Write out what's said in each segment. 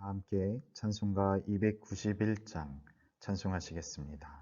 다 함께 찬송가 291장 찬송하시겠습니다.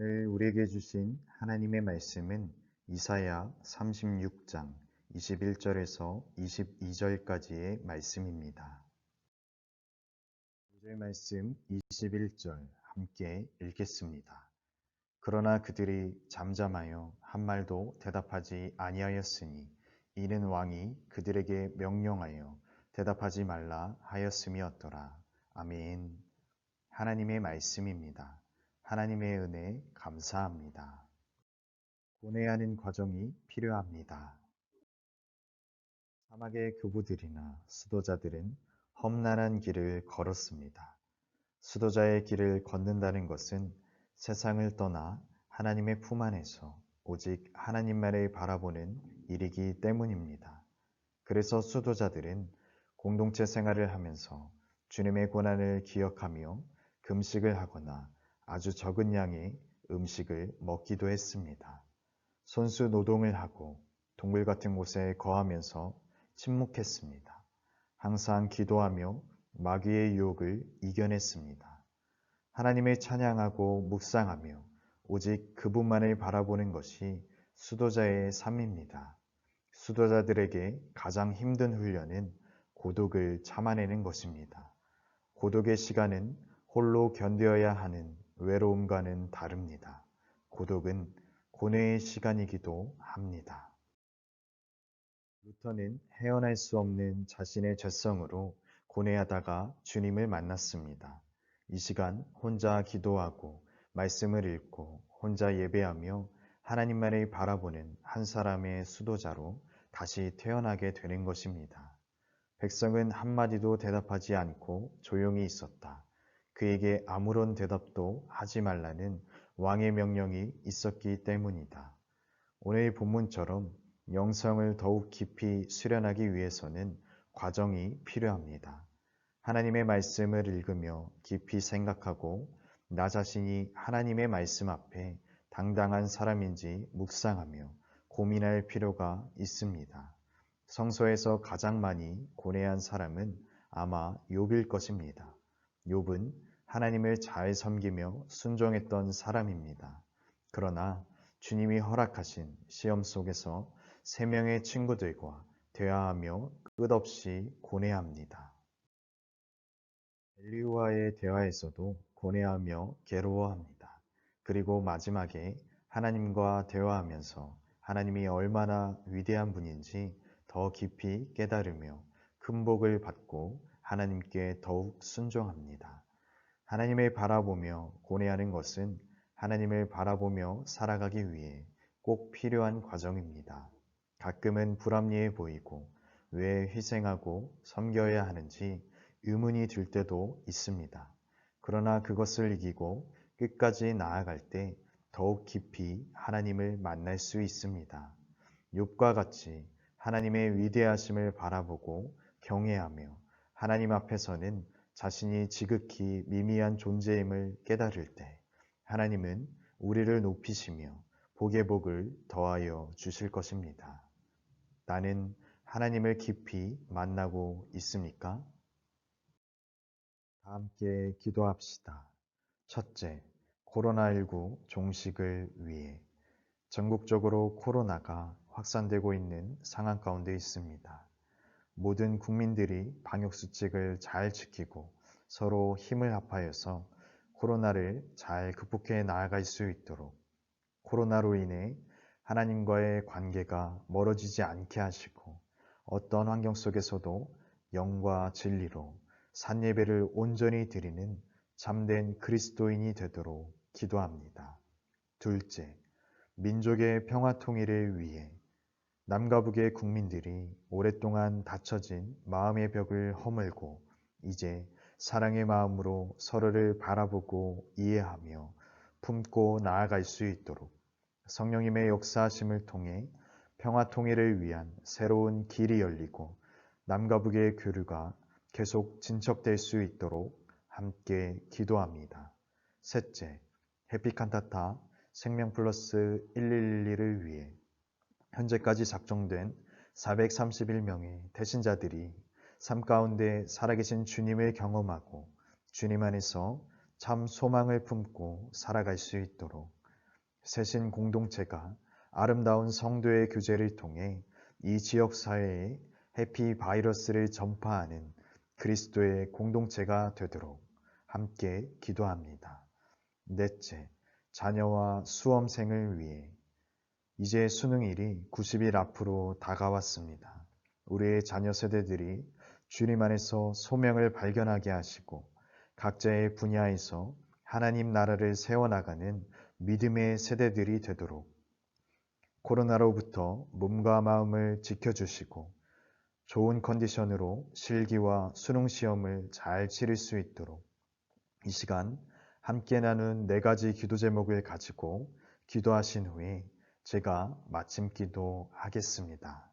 오늘 우리에게 주신 하나님의 말씀은 이사야 36장 21절에서 22절까지의 말씀입니다. 오늘 말씀 21절 함께 읽겠습니다. 그러나 그들이 잠잠하여 한 말도 대답하지 아니하였으니 이는 왕이 그들에게 명령하여 대답하지 말라 하였음이었더라. 아멘. 하나님의 말씀입니다. 하나님의 은혜 감사합니다. 고뇌하는 과정이 필요합니다. 사막의 교부들이나 수도자들은 험난한 길을 걸었습니다. 수도자의 길을 걷는다는 것은 세상을 떠나 하나님의 품 안에서 오직 하나님만을 바라보는 일이기 때문입니다. 그래서 수도자들은 공동체 생활을 하면서 주님의 고난을 기억하며 금식을 하거나 아주 적은 양의 음식을 먹기도 했습니다. 손수 노동을 하고 동굴 같은 곳에 거하면서 침묵했습니다. 항상 기도하며 마귀의 유혹을 이겨냈습니다. 하나님을 찬양하고 묵상하며 오직 그분만을 바라보는 것이 수도자의 삶입니다. 수도자들에게 가장 힘든 훈련은 고독을 참아내는 것입니다. 고독의 시간은 홀로 견뎌야 하는 외로움과는 다릅니다. 고독은 고뇌의 시간이기도 합니다. 루터는 헤어날 수 없는 자신의 죄성으로 고뇌하다가 주님을 만났습니다. 이 시간 혼자 기도하고 말씀을 읽고 혼자 예배하며 하나님만을 바라보는 한 사람의 수도자로 다시 태어나게 되는 것입니다. 백성은 한마디도 대답하지 않고 조용히 있었다. 그에게 아무런 대답도 하지 말라는 왕의 명령이 있었기 때문이다. 오늘 본문처럼 영성을 더욱 깊이 수련하기 위해서는 과정이 필요합니다. 하나님의 말씀을 읽으며 깊이 생각하고 나 자신이 하나님의 말씀 앞에 당당한 사람인지 묵상하며 고민할 필요가 있습니다. 성서에서 가장 많이 고뇌한 사람은 아마 욥일 것입니다. 욥은 하나님을 잘 섬기며 순종했던 사람입니다. 그러나 주님이 허락하신 시험 속에서 세 명의 친구들과 대화하며 끝없이 고뇌합니다. 엘리후와의 대화에서도 고뇌하며 괴로워합니다. 그리고 마지막에 하나님과 대화하면서 하나님이 얼마나 위대한 분인지 더 깊이 깨달으며 큰 복을 받고 하나님께 더욱 순종합니다. 하나님을 바라보며 고뇌하는 것은 하나님을 바라보며 살아가기 위해 꼭 필요한 과정입니다. 가끔은 불합리해 보이고 왜 희생하고 섬겨야 하는지 의문이 들 때도 있습니다. 그러나 그것을 이기고 끝까지 나아갈 때 더욱 깊이 하나님을 만날 수 있습니다. 욥과 같이 하나님의 위대하심을 바라보고 경외하며 하나님 앞에서는 자신이 지극히 미미한 존재임을 깨달을 때 하나님은 우리를 높이시며 복의 복을 더하여 주실 것입니다. 나는 하나님을 깊이 만나고 있습니까? 다 함께 기도합시다. 첫째, 코로나19 종식을 위해 전국적으로 코로나가 확산되고 있는 상황 가운데 있습니다. 모든 국민들이 방역수칙을 잘 지키고 서로 힘을 합하여서 코로나를 잘 극복해 나아갈 수 있도록 코로나로 인해 하나님과의 관계가 멀어지지 않게 하시고 어떤 환경 속에서도 영과 진리로 산예배를 온전히 드리는 참된 그리스도인이 되도록 기도합니다. 둘째, 민족의 평화 통일을 위해 남과 북의 국민들이 오랫동안 닫혀진 마음의 벽을 허물고 이제 사랑의 마음으로 서로를 바라보고 이해하며 품고 나아갈 수 있도록 성령님의 역사하심을 통해 평화 통일을 위한 새로운 길이 열리고 남과 북의 교류가 계속 진척될 수 있도록 함께 기도합니다. 셋째, 해피칸타타 생명플러스 1112를 위해 현재까지 작정된 431명의 대신자들이 삶 가운데 살아계신 주님을 경험하고 주님 안에서 참 소망을 품고 살아갈 수 있도록 새신 공동체가 아름다운 성도의 교제를 통해 이 지역 사회에 해피 바이러스를 전파하는 그리스도의 공동체가 되도록 함께 기도합니다. 넷째, 자녀와 수험생을 위해 이제 수능일이 90일 앞으로 다가왔습니다. 우리의 자녀 세대들이 주님 안에서 소명을 발견하게 하시고 각자의 분야에서 하나님 나라를 세워나가는 믿음의 세대들이 되도록 코로나로부터 몸과 마음을 지켜주시고 좋은 컨디션으로 실기와 수능 시험을 잘 치를 수 있도록 이 시간 함께 나눈 4가지 기도 제목을 가지고 기도하신 후에 제가 마침 기도하겠습니다.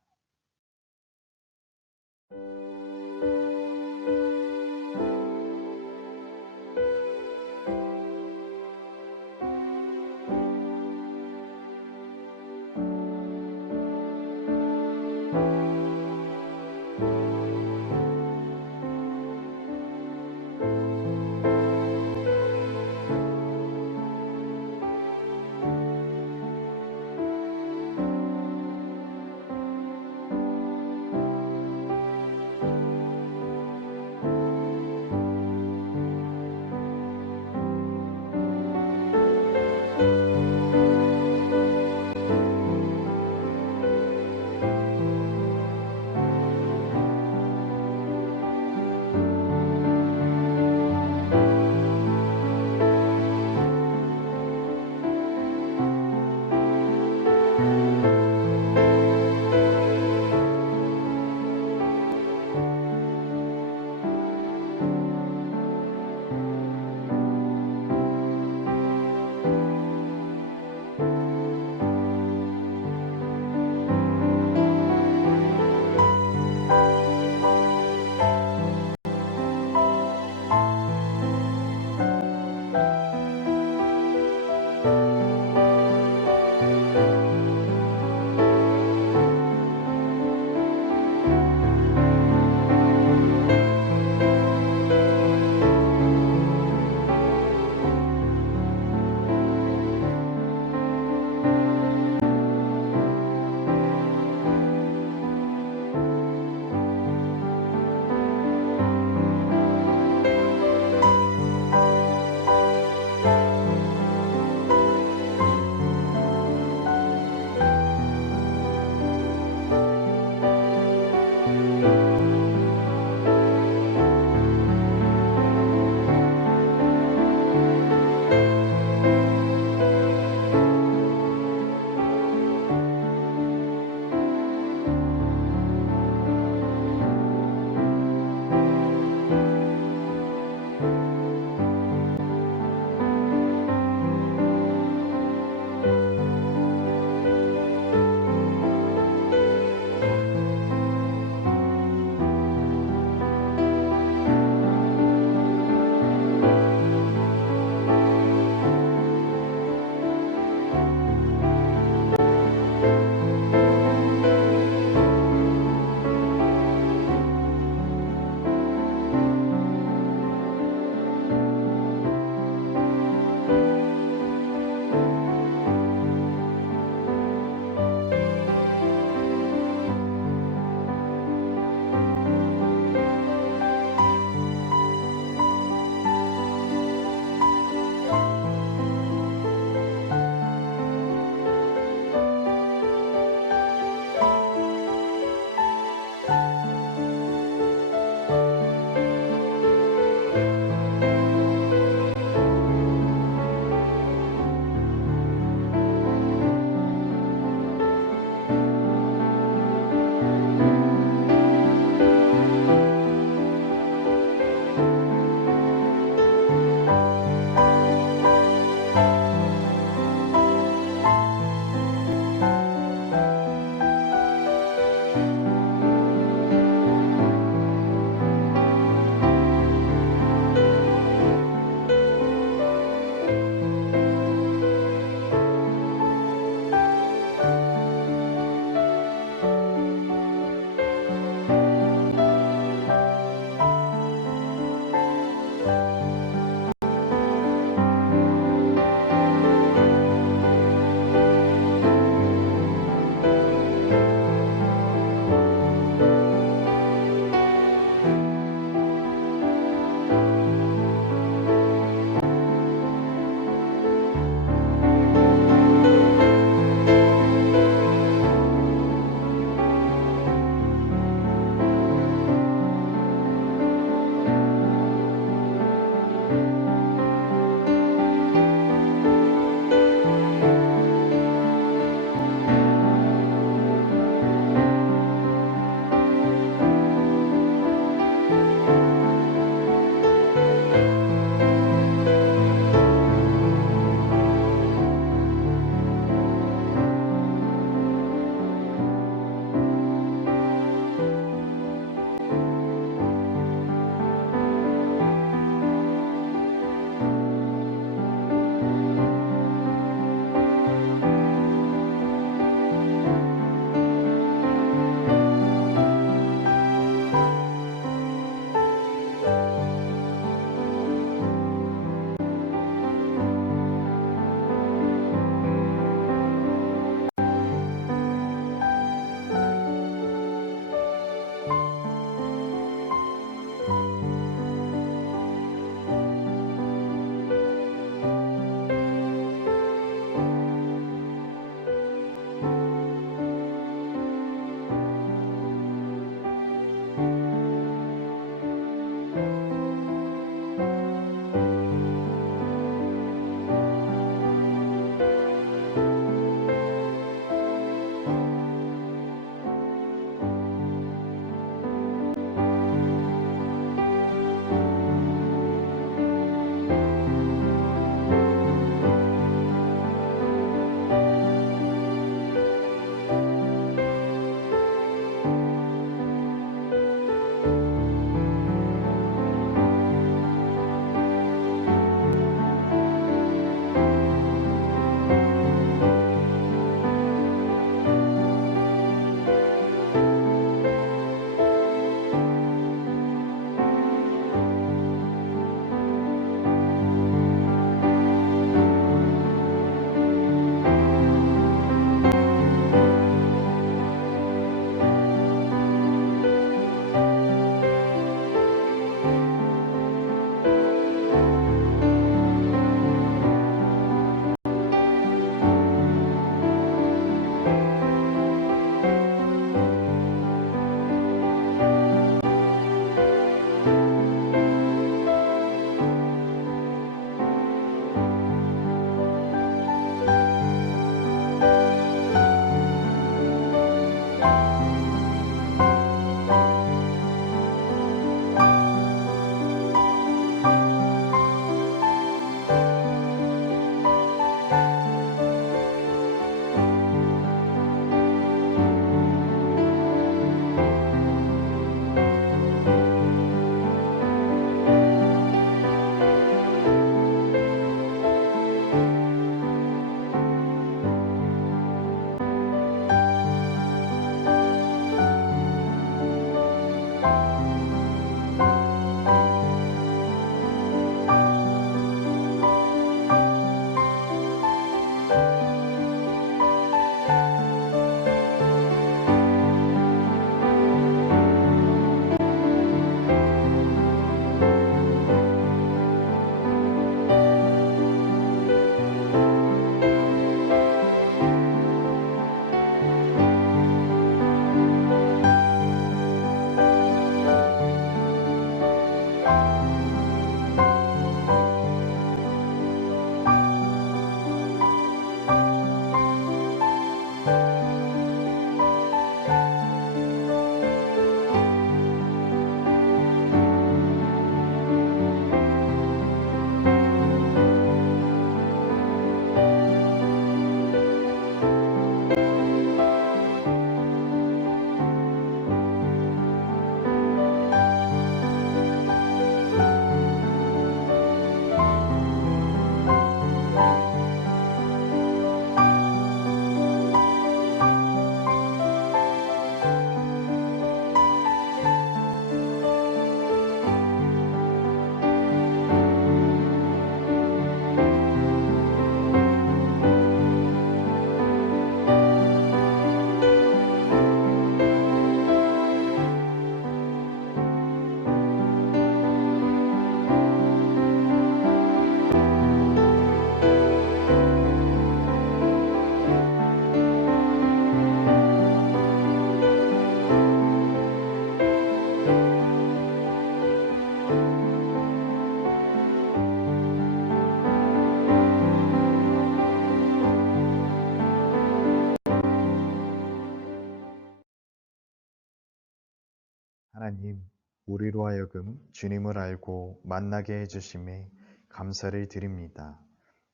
하나님, 우리로 하여금 주님을 알고 만나게 해주심에 감사를 드립니다.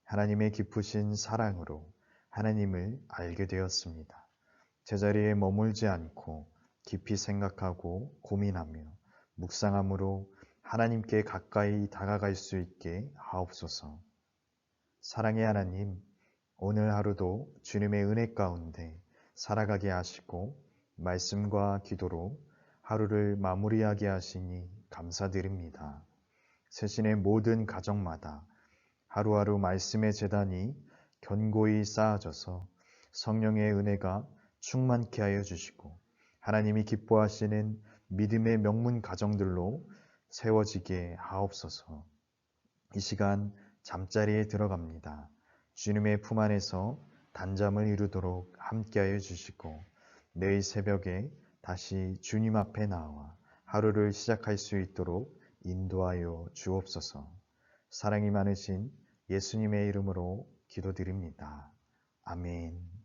하나님의 깊으신 사랑으로 하나님을 알게 되었습니다. 제자리에 머물지 않고 깊이 생각하고 고민하며 묵상함으로 하나님께 가까이 다가갈 수 있게 하옵소서. 사랑의 하나님, 오늘 하루도 주님의 은혜 가운데 살아가게 하시고 말씀과 기도로 하루를 마무리하게 하시니 감사드립니다. 새신의 모든 가정마다 하루하루 말씀의 재단이 견고히 쌓아져서 성령의 은혜가 충만케 하여 주시고 하나님이 기뻐하시는 믿음의 명문 가정들로 세워지게 하옵소서. 이 시간 잠자리에 들어갑니다. 주님의 품 안에서 단잠을 이루도록 함께하여 주시고 내일 새벽에 다시 주님 앞에 나와 하루를 시작할 수 있도록 인도하여 주옵소서. 사랑이 많으신 예수님의 이름으로 기도드립니다. 아멘.